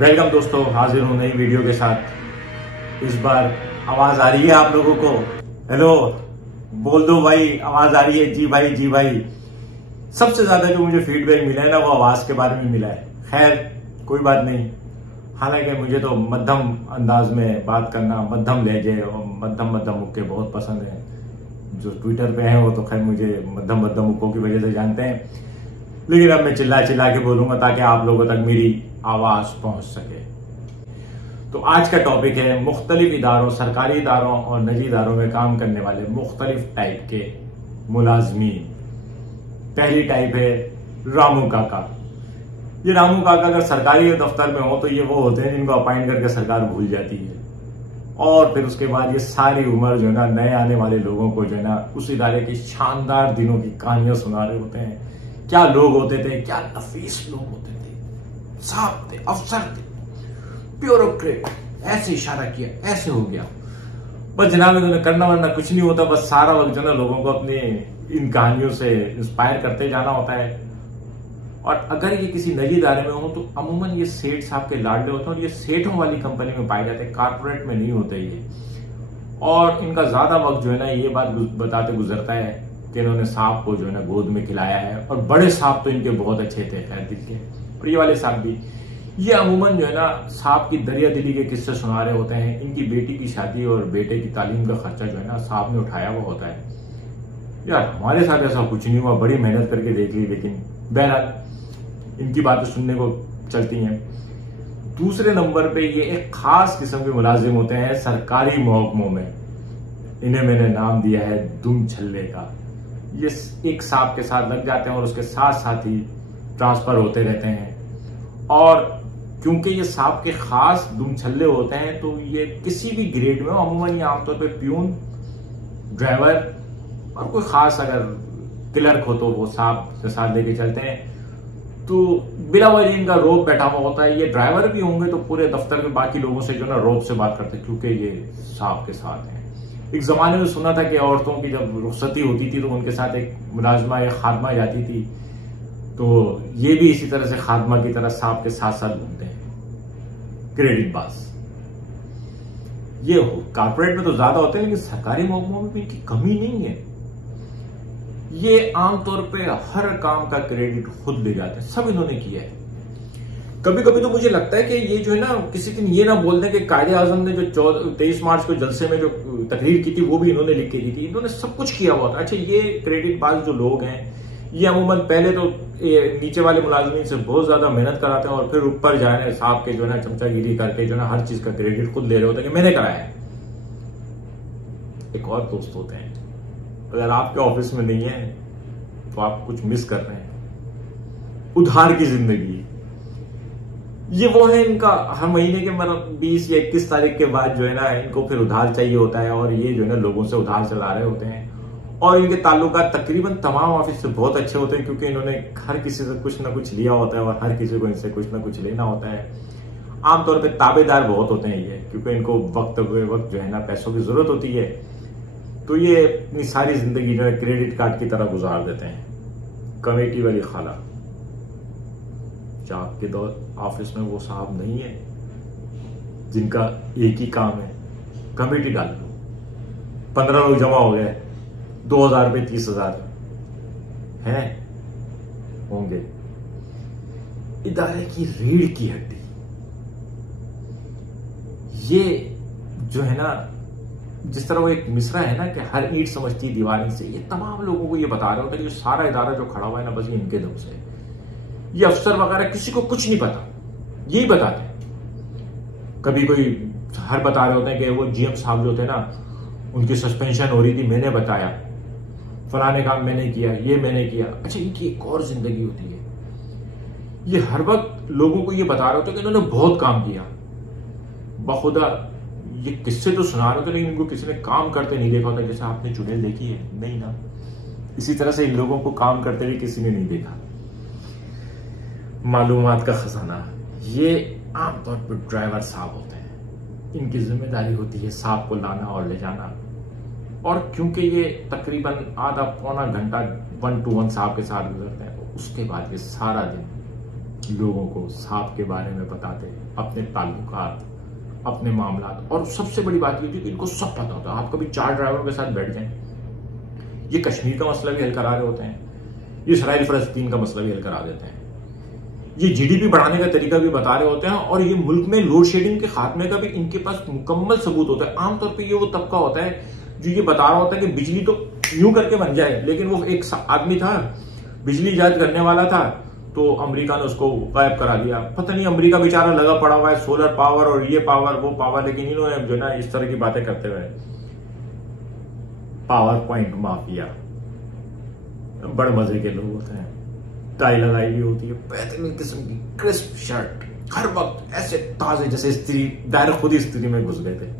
Welcome दोस्तों, हाजिर हूँ नई वीडियो के साथ। इस बार आवाज आ रही है आप लोगों को? हेलो बोल दो भाई, आवाज आ रही है? जी भाई, जी भाई। सबसे ज्यादा जो मुझे फीडबैक मिला है ना, वो आवाज के बारे में मिला है। खैर कोई बात नहीं। हालांकि मुझे तो मध्यम अंदाज में बात करना, मध्यम लहजे और मध्यम मुक्के बहुत पसंद है। जो ट्विटर पे है वो तो खैर मुझे मध्यम मुक्कों की वजह से जानते हैं, लेकिन अब मैं चिल्ला के बोलूंगा ताकि आप लोगों तक मेरी आवाज पहुंच सके। तो आज का टॉपिक है मुख्तलिफ इदारों, सरकारी इदारों और निजी इदारों में काम करने वाले मुख्तलिफ टाइप के मुलाजमीन। पहली टाइप है रामू काका। ये रामू काका अगर सरकारी दफ्तर में हो तो ये वो होते हैं जिनको अपॉइंट करके सरकार भूल जाती है, और फिर उसके बाद ये सारी उम्र जो है ना नए आने वाले लोगों को जो है ना उस इदारे की शानदार दिनों की कहानियां सुना रहे होते हैं। क्या लोग होते थे, क्या नफीस लोग होते थे, साहब थे, अफसर थे, ब्यूरोक्रेट, ऐसे इशारा किया ऐसे हो गया। बस जनाब इन्होंने करना वरना कुछ नहीं होता, बस सारा वक्त जो है ना लोगों को अपने इन कहानियों से इंस्पायर करते जाना होता है। और अगर ये किसी निजी इदारे में हो तो अमूमन ये सेठ साहब के लाडले होते हैं, और ये सेठों वाली कंपनी में पाए जाते हैं, कारपोरेट में नहीं होते ये। और इनका ज्यादा वक्त जो है ना ये बात बताते गुजरता है कि इन्होंने सांप को जो है ना गोद में खिलाया है, और बड़े सांप तो इनके बहुत अच्छे थे खैर दिल के, और ये वाले सांप भी। ये अमूमन जो है ना सांप की दरिया दिली के किस्से सुना रहे होते हैं। इनकी बेटी की शादी और बेटे की तालीम का खर्चा जो है ना सांप ने उठाया हुआ होता है। यार हमारे साथ ऐसा कुछ नहीं हुआ, बड़ी मेहनत करके देख ली, लेकिन बहरहाल इनकी बातें सुनने को चलती हैं। दूसरे नंबर पे ये एक खास किस्म के मुलाजिम होते हैं सरकारी महकमों में। इन्हें मैंने नाम दिया है दुम छल्ले का। ये एक सांप के साथ लग जाते हैं और उसके साथ साथ ही ट्रांसफर होते रहते हैं। और क्योंकि ये सांप के खास दुम छल्ले होते हैं तो ये किसी भी ग्रेड में अमूमन ये आमतौर पे प्यून, ड्राइवर और कोई खास अगर क्लर्क हो तो वो सांप के साथ लेके चलते हैं। तो बिला वजह इनका रोब बैठा हुआ होता है। ये ड्राइवर भी होंगे तो पूरे दफ्तर में बाकी लोगों से जो ना रोब से बात करते हैं, क्योंकि ये सांप के साथ हैं। एक जमाने में सुना था कि औरतों की जब रुखसती होती थी तो उनके साथ एक मुलाजमा या खादमा जाती थी, तो ये भी इसी तरह से खादमा की तरह सांप के साथ साथ घूमते हैं। क्रेडिट बास ये कारपोरेट में तो ज्यादा होते हैं, लेकिन सरकारी महकमों में भी इनकी कमी नहीं है। ये आमतौर पे हर काम का क्रेडिट खुद ले जाते हैं, सब इन्होंने किया है। कभी कभी तो मुझे लगता है कि ये जो है ना किसी दिन ये ना बोल दें कि कायदे आजम ने जो 23 मार्च को जलसे में जो तकरीर की थी वो भी इन्होंने लिख के की थी। इन्होंने सब कुछ किया हुआ था। अच्छा, ये क्रेडिट बाज जो लोग हैं ये अमूमन पहले तो नीचे वाले मुलाजमीन से बहुत ज्यादा मेहनत कराते हैं, और फिर ऊपर जाए साहब के जो है ना चमचागिरी करके जो है ना हर चीज का क्रेडिट खुद ले रहे होते हैं कि मैंने कराया है। एक और दोस्त होते हैं, अगर आपके ऑफिस में नहीं है तो आप कुछ मिस कर रहे हैं। उधार की जिंदगी ये वो है इनका। हर महीने के मतलब 20 या 21 तारीख के बाद जो है ना इनको फिर उधार चाहिए होता है, और ये जो है ना लोगों से उधार चला रहे होते हैं। और इनके ताल्लुकात तकरीबन तमाम ऑफिस से बहुत अच्छे होते हैं, क्योंकि इन्होंने हर किसी से कुछ ना कुछ लिया होता है और हर किसी को इनसे कुछ ना कुछ लेना होता है। आमतौर पर ताबेदार बहुत होते हैं ये, क्योंकि इनको वक्त जो है ना पैसों की जरूरत होती है, तो ये अपनी सारी जिंदगी जो है क्रेडिट कार्ड की तरह गुजार देते हैं। कमेटी वाली खाला, आपके दौर ऑफिस में वो साहब नहीं है जिनका एक ही काम है कमेटी डाल दो, 15 लोग जमा हो गए, 2000 रुपये 30,000 है होंगे। इदारे की रीढ़ की हड्डी ये जो है ना, जिस तरह वो एक मिसरा है ना कि हर ईंट समझती दीवार से, ये तमाम लोगों को ये बता रहे होते हैं कि सारा इदारा जो खड़ा हुआ है ना बस ये इनके दम से। ये अफसर वगैरह किसी को कुछ नहीं पता, यही बताते हैं। कभी कोई हर बता रहे होते हैं कि वो जीएम साहब जो थे ना उनकी सस्पेंशन हो रही थी, मैंने बताया, फलाने काम मैंने किया, ये मैंने किया। अच्छा, इनकी एक और जिंदगी होती है, ये हर वक्त लोगों को ये बता रहे होते हैं कि इन्होंने बहुत काम किया। बखुदा ये किस्से तो सुना रहे होते, लेकिन इनको किसी ने काम करते नहीं देखा होता। जैसे आपने चुड़ैल देखी है? नहीं ना। इसी तरह से इन लोगों को काम करते हुए किसी ने नहीं देखा। मालूमात का खजाना ये आमतौर पर ड्राइवर साहब होते हैं। इनकी जिम्मेदारी होती है सांप को लाना और ले जाना, और क्योंकि ये तकरीबन आधा पौना घंटा 1 to 1 सांप के साथ गुजरते हैं, तो उसके बाद ये सारा दिन लोगों को सांप के बारे में बताते, अपने ताल्लुकात, अपने मामलात। और सबसे बड़ी बात ये थी कि इनको सब पता होता है। आप कभी 4 ड्राइवरों के साथ बैठ जाएं, ये कश्मीर का मसला भी हल करा रहे होते हैं, ये इसराइल फलस्तीन का मसला भी हल करा देते हैं, ये जीडीपी बढ़ाने का तरीका भी बता रहे होते हैं, और ये मुल्क में लोड शेडिंग के खात्मे का भी इनके पास मुकम्मल सबूत होता है। आमतौर पर ये वो तबका होता है जो ये बता रहा होता है कि बिजली तो यूं करके बन जाए, लेकिन वो एक आदमी था बिजली ईजाद करने वाला था, तो अमेरिका ने उसको गायब करा दिया। पता नहीं अमेरिका बेचारा लगा पड़ा हुआ है सोलर पावर और ये पावर वो पावर, लेकिन इन्होंने जो ना इस तरह की बातें करते हुए पावर पॉइंट माफिया, बड़े मजे के लोग होते हैं, टाई लगाई हुई होती है, बेहतरीन किस्म की क्रिस्प शर्ट, हर वक्त ऐसे ताजे जैसे स्त्री डायरेक्ट खुद ही स्त्री में घुस गए थे।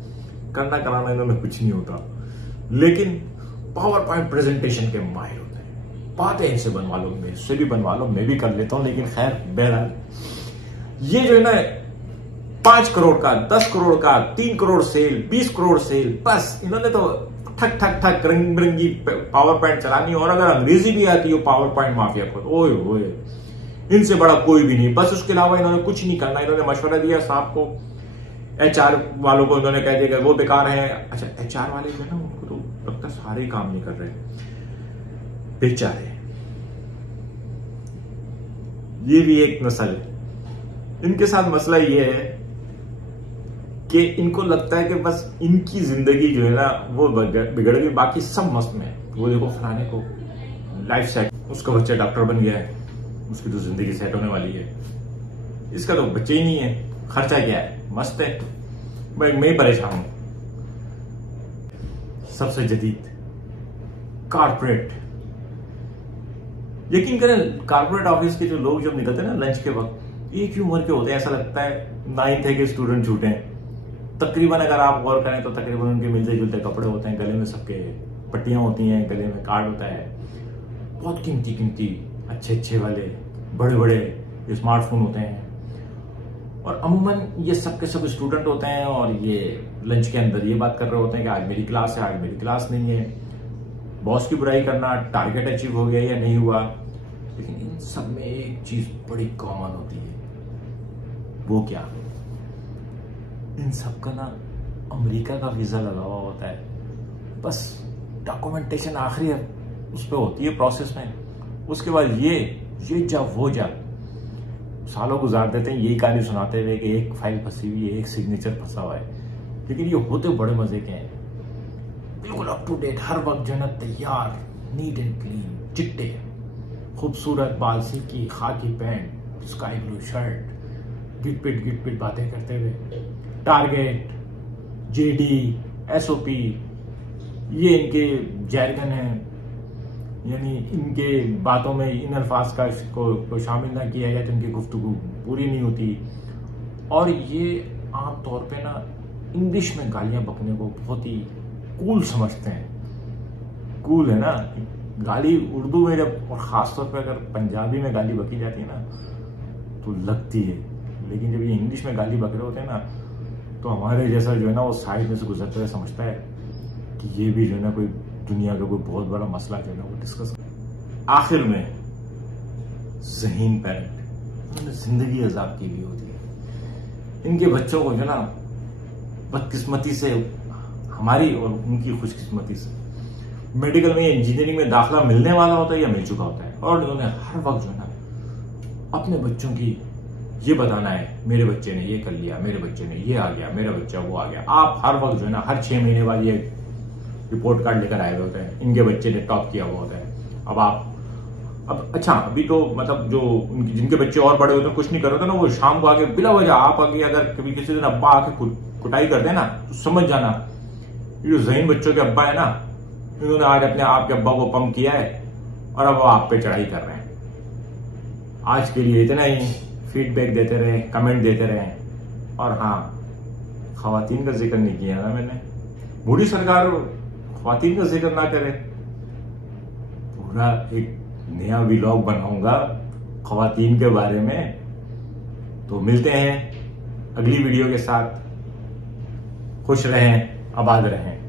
करना कराना इन्होंने कुछ नहीं होता, लेकिन पावर पॉइंट प्रेजेंटेशन के माहिर होते हैं। बातें इनसे बनवा लो, मेरे से भी बनवा लो, मैं भी कर लेता हूं, लेकिन खैर बहरहाल ये जो है ना 5 करोड़ का, 10 करोड़ का, 3 करोड़ सेल, 20 करोड़ सेल, बस इन्होंने तो ठक ठक ठक रंग बिरंगी पावर पॉइंट चलानी। और अगर अंग्रेजी भी आती हो पावर पॉइंट माफिया को, ओए ओए इनसे बड़ा कोई भी नहीं। बस उसके अलावा इन्होंने कुछ नहीं करना। इन्होंने मशवरा दिया साहब को, एचआर वालों को इन्होंने कह दिया वो बेकार है। अच्छा, एचआर वाले जो है ना उनको तो लगता है सारे काम नहीं कर रहे, बेचारे। ये भी एक नस्ल है। इनके साथ मसला ये है कि इनको लगता है कि बस इनकी जिंदगी जो है ना वो बिगड़ गई, बाकी सब मस्त में। वो देखो फलाने को लाइफ सेट, उसका बच्चा डॉक्टर बन गया है, उसकी तो जिंदगी सेट होने वाली है, इसका तो बच्चे ही नहीं है, खर्चा क्या है, मस्त है, मैं ही परेशान हूं। सबसे जदीद कारपोरेट, यकीन करें कारपोरेट ऑफिस के जो लोग जब निकलते हैं ना लंच के वक्त, एक ही उम्र के होते हैं, ऐसा लगता है 9th के स्टूडेंट छूटे हैं तकरीबन। अगर आप गौर करें तो तकरीबन उनके मिलते जुलते कपड़े होते हैं, गले में सबके पट्टियां होती हैं, गले में कार्ड होता है, बहुत कीमती कीमती अच्छे अच्छे वाले बड़े बड़े स्मार्टफोन होते हैं। और अमूमन ये सब के सब स्टूडेंट होते हैं और ये लंच के अंदर ये बात कर रहे होते हैं कि आज मेरी क्लास है, आज मेरी क्लास नहीं है, बॉस की बुराई करना, टारगेट अचीव हो गया या नहीं हुआ। लेकिन इन सब में एक चीज बड़ी कॉमन होती है, वो क्या, इन सब का ना अमेरिका का वीजा लगा हुआ होता है, बस डॉक्यूमेंटेशन आखिरी उस पर होती है प्रोसेस में। उसके बाद ये जा वो जा, सालों गुजार देते हैं यही कहानी सुनाते हुए कि एक फाइल फंसी हुई है, एक सिग्नेचर फंसा हुआ है। लेकिन ये होते बड़े मजे के हैं, बिल्कुल अप टू डेट, हर वक्त जो है ना तैयार, नीट एंड क्लीन, चिट्टे, खूबसूरत बाल की खाकी पैंट, स्काई ब्लू शर्ट, गिट पिट बातें करते हुए, टारगेट, जेडी, एसओपी, ये इनके जैरगन है। यानी इनके बातों में इन अल्फाज का को शामिल ना किया जाए तो इनकी गुफ्तगू पूरी नहीं होती। और ये आमतौर पे ना इंग्लिश में गालियां बकने को बहुत ही कूल समझते हैं। कूल है ना गाली उर्दू में जब, और खासतौर पे अगर पंजाबी में गाली बकी जाती है ना तो लगती है, लेकिन जब ये इंग्लिश में गाली बक रहे होते हैं ना तो हमारे जैसा जो है ना वो साइड में से गुजरते हुए समझता है कि ये भी जो है ना कोई दुनिया का कोई बहुत बड़ा मसला जो है ना वो डिस्कस। आखिर में ज़हीन पेरेंट, उन्होंने जिंदगी अजाब की भी होती है। इनके बच्चों को जो ना बदकिस्मती से, हमारी और उनकी खुशकिस्मती से, मेडिकल में इंजीनियरिंग में दाखिला मिलने वाला होता है या मिल चुका होता है, और इन्होंने हर वक्त जो है ना अपने बच्चों की ये बताना है, मेरे बच्चे ने ये कर लिया, मेरे बच्चे ने ये आ गया, मेरा बच्चा वो आ गया। आप हर वक्त जो है ना हर 6 महीने बाद ये रिपोर्ट कार्ड लेकर आए हुए होते हैं, इनके बच्चे ने टॉप किया हुआ होता है। अब अच्छा, अभी तो मतलब जो जिनके बच्चे और बड़े होते हैं कुछ नहीं कर रहे थे ना, वो शाम को आके बिला वजह आप आगे अगर कभी किसी दिन अब्बा आके कुटाई कर दे ना तो समझ जाना ये जो ज़हीन बच्चों के अब्बा है ना, इन्होंने आज अपने आप के अब्बा को पंप किया है और अब वो आप पे चढ़ाई कर रहे हैं। आज के लिए इतना ही, फीडबैक देते रहे, कमेंट देते रहे। और हाँ, खवातीन का जिक्र नहीं किया ना मैंने, मोदी सरकार खवातीन का जिक्र ना करे, पूरा एक नया व्लॉग बनाऊंगा खवातीन के बारे में। तो मिलते हैं अगली वीडियो के साथ। खुश रहें, आबाद रहें।